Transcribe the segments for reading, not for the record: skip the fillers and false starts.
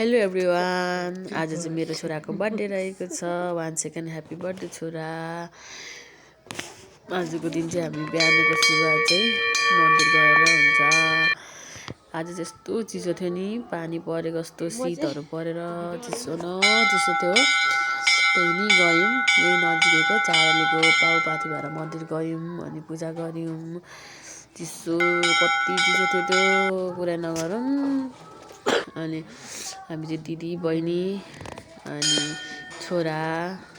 Hello everyone, आज चाहिँ मेरो छोराको बर्थडे रहेको छ। 1 सेकेन्ड ह्याप्पी बर्थडे छोरा। आजको दिन चाहिँ हामी बिहानको सुरुवात चाहिँ मन्दिर गएर हुन्छ। आज चाहिँ यस्तो चिसो थियो नि, पानी परेको जस्तो शीतहरू परेर चिसो न चिसो थियो। त्यही नि गयौँ, यही नजिकैको चारालीको पाउपाथी भएर मन्दिर गयौँ अनि पूजा गऱ्यौँ। चिसो कति चिसो थियो त्यो कुरा नगरौँ। अनि हामी चाहिँ दिदी बहिनी अनि छोरा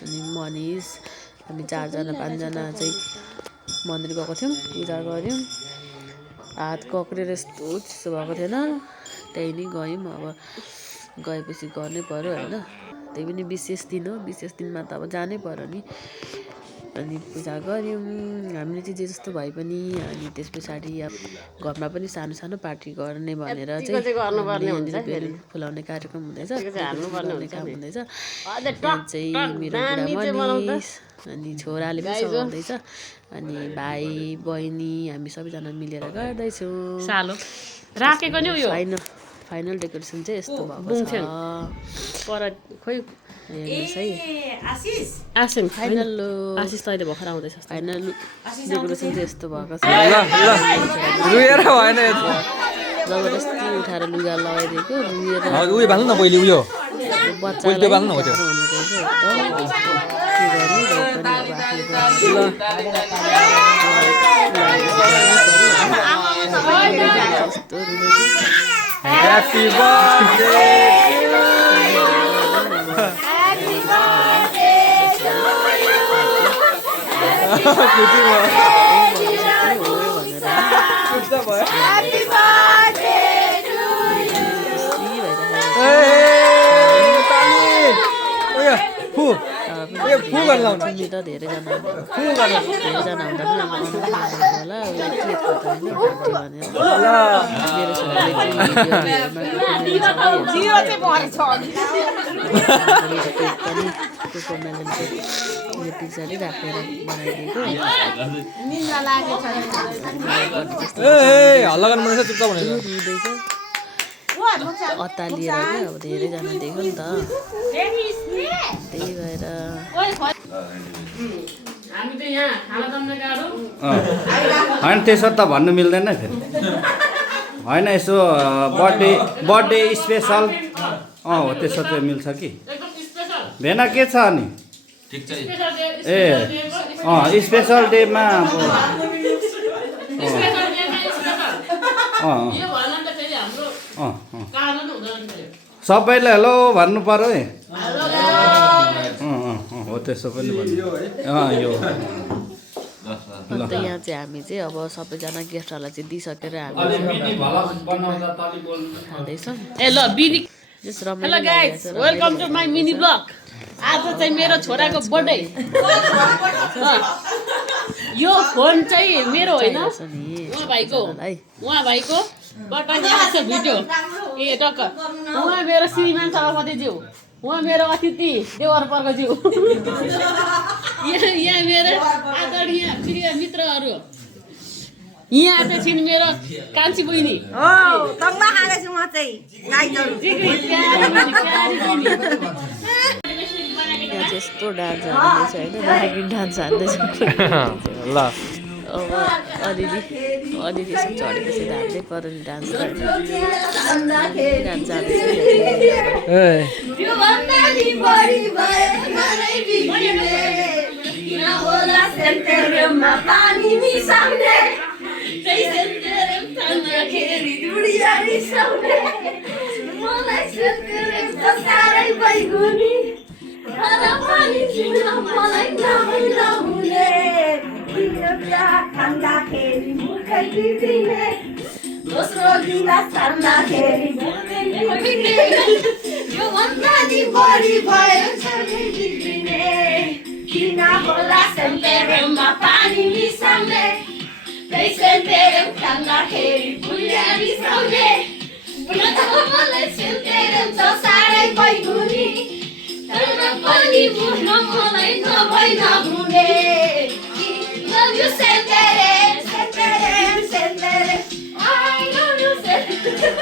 अनि मनिष हामी 4जना 5जना चाहिँ मन्दिर गएको थियौँ, पूजा गऱ्यौँ। हात कक्रेर यस्तो चिसो भएको थिएन। त्यही नै गयौँ, अब गएपछि गर्नै पर्यो होइन। त्यही पनि विशेष दिन हो, विशेष दिनमा त अब जानै पर्यो नि। अनि पूजा गऱ्यौँ हामीले चाहिँ जे जस्तो भए पनि। अनि त्यस पछाडि अब घरमा पनि सानो सानो पार्टी गर्ने भनेर चाहिँ बेलुन फुलाउने कार्यक्रम हुँदैछ, गर्ने काम हुँदैछ। यहाँ चाहिँ मेरो बुढा मनिष अनि छोराले पनि सघाउँदैछ अनि भाइ बहिनी हामी सबैजना मिलेर गर्दैछौँ। सालो राखेको नि उयो फाइनल डेकोरेसन चाहिँ यस्तो भएको छ। पर खोइ हेर्नुहोस् है, आसिन फाइनल आशिष तैले भर्खर आउँदैछ। फाइनल डेकोरेसन चाहिँ यस्तो भएको छ। जबरजस्ती उठाएर लुगा लगाइदिएको उयो बाल्नु न पहिले उयो बच्चालाई बाल्नु हो त्यो Happy धेरैजना हुँदा पनि होला के थाहा भनेर मेरो छोराले पिक्चरै राखेर बनाइदिएको अत्तालिएर क्या अब धेरैजना देख्यो नि त, त्यही भएर होइन त्यसो त भन्नु मिल्दैन फेरि होइन। यसो बर्थडे स्पेसल हो त्यसो चाहिँ मिल्छ कि भेना के छ अनि ए स्पेसल डेमा सबैलाई हेलो भन्नु पर्यो है। हो त्यसो पनि भन्नु यो अन्त यहाँ चाहिँ हामी चाहिँ अब सबैजना गेस्टहरूलाई चाहिँ दिइसकेर हामी खाँदैछौँ। ए ल Bini hello guys, welcome to my mini blog. आज चाहिँ मेरो छोराको बर्थडे। यो फोन चाहिँ मेरो होइन, उहाँ भाइको बाट आएको भिडियो। ए टक्क उहाँ मेरो श्रीमान सभापतिज्यू, उहाँ मेरो अतिथि देवर पर्गज्यू, यहाँ मेरो आदरणीय प्रिय मित्रहरू, यहाँ चाहिँ छिन् मेरो कान्छी बहिनी। यहाँ चाहिँ यस्तो डान्स हान्दैछ होइन, नागिन डान्स हान्दैछ। ल अब अलिअलि यसो चढेपछि त हान्दै पर्यो नि डान्स त होइन। डान्स खाँदाखेरि मुखै बिग्रिने, दोस्रो गिलास खाँदाखेरि यो भन्दा नि बढी भयो छर्ने बिग्रिने। किन होला सेन्टेरममा पानी मिसाउने, त्यही सेन्टेरम खाँदाखेरि भुलिया रिसाउने। मलाई सेन्टेरम छ साह्रै बैगुनी, तर पनि बुझ्न मलाई नभई नहुने। Love you, Sentere, Sentere, Sentere. I love you, Sentere.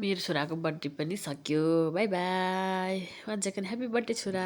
मेरो छोराको बर्थडे पनि सक्यो बाई बाई अझै ह्याप्पी बर्थडे छोरा